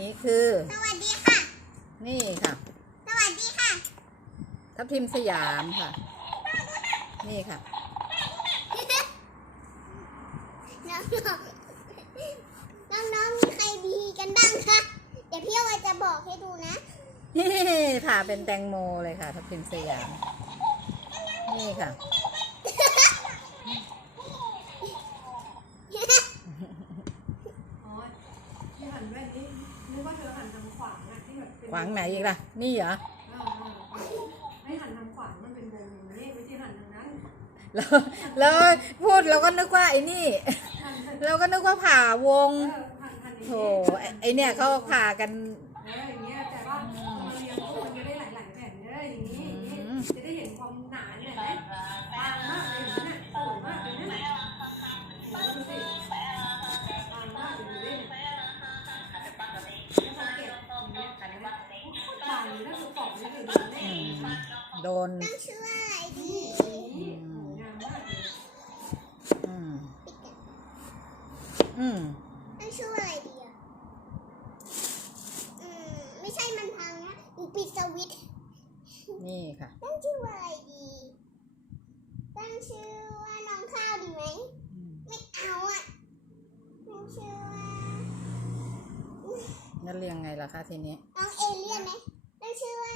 นี่คือ สวัสดีค่ะ นี่ค่ะ สวัสดีค่ะ ทัพทิมสยามค่ะ นี่ค่ะ น้องน้องมีใครดีกันบ้างคะ เดี๋ยวพี่เอาจะบอกให้ดูนะนี่ค่ะเป็นแตงโมเลยค่ะทัพทิมสยาม นี่ค่ะอ๋อที่หันแว่นนี้ว่าเธอหันทางขวางที่แบบขวาไหนอีกล่ะนี่เหรอไม่หันทางขวา มันเป็นวงนี่ไม่ที่หันทางนั้นแล้วแล้วพูดเราก็นึกว่าไอ้นี่ เราก็นึกว่าผ่าวงโถไอเนี่ยเขาผ่ากันเอออย่างเงี้ยแต่ว่าเราเรียนทุกคนจะได้หลายๆแผ่นเนี่ยอย่างนี้โดนอืมต้งช่วยอะไรดีอ่ะ อืมไม่ใช่มันพังนะปิดสวิตนี่ค่ะ ตั้งชื่วยอะไรดี ตั้งชื่อว่าน้องข้าวดีไหมไม่เอาอ่ะตั้งชื่อว่านั่นเรียงไงล่ะคะทีนี้น้องเอเลี่ยนไหมตั้งชื่อว่า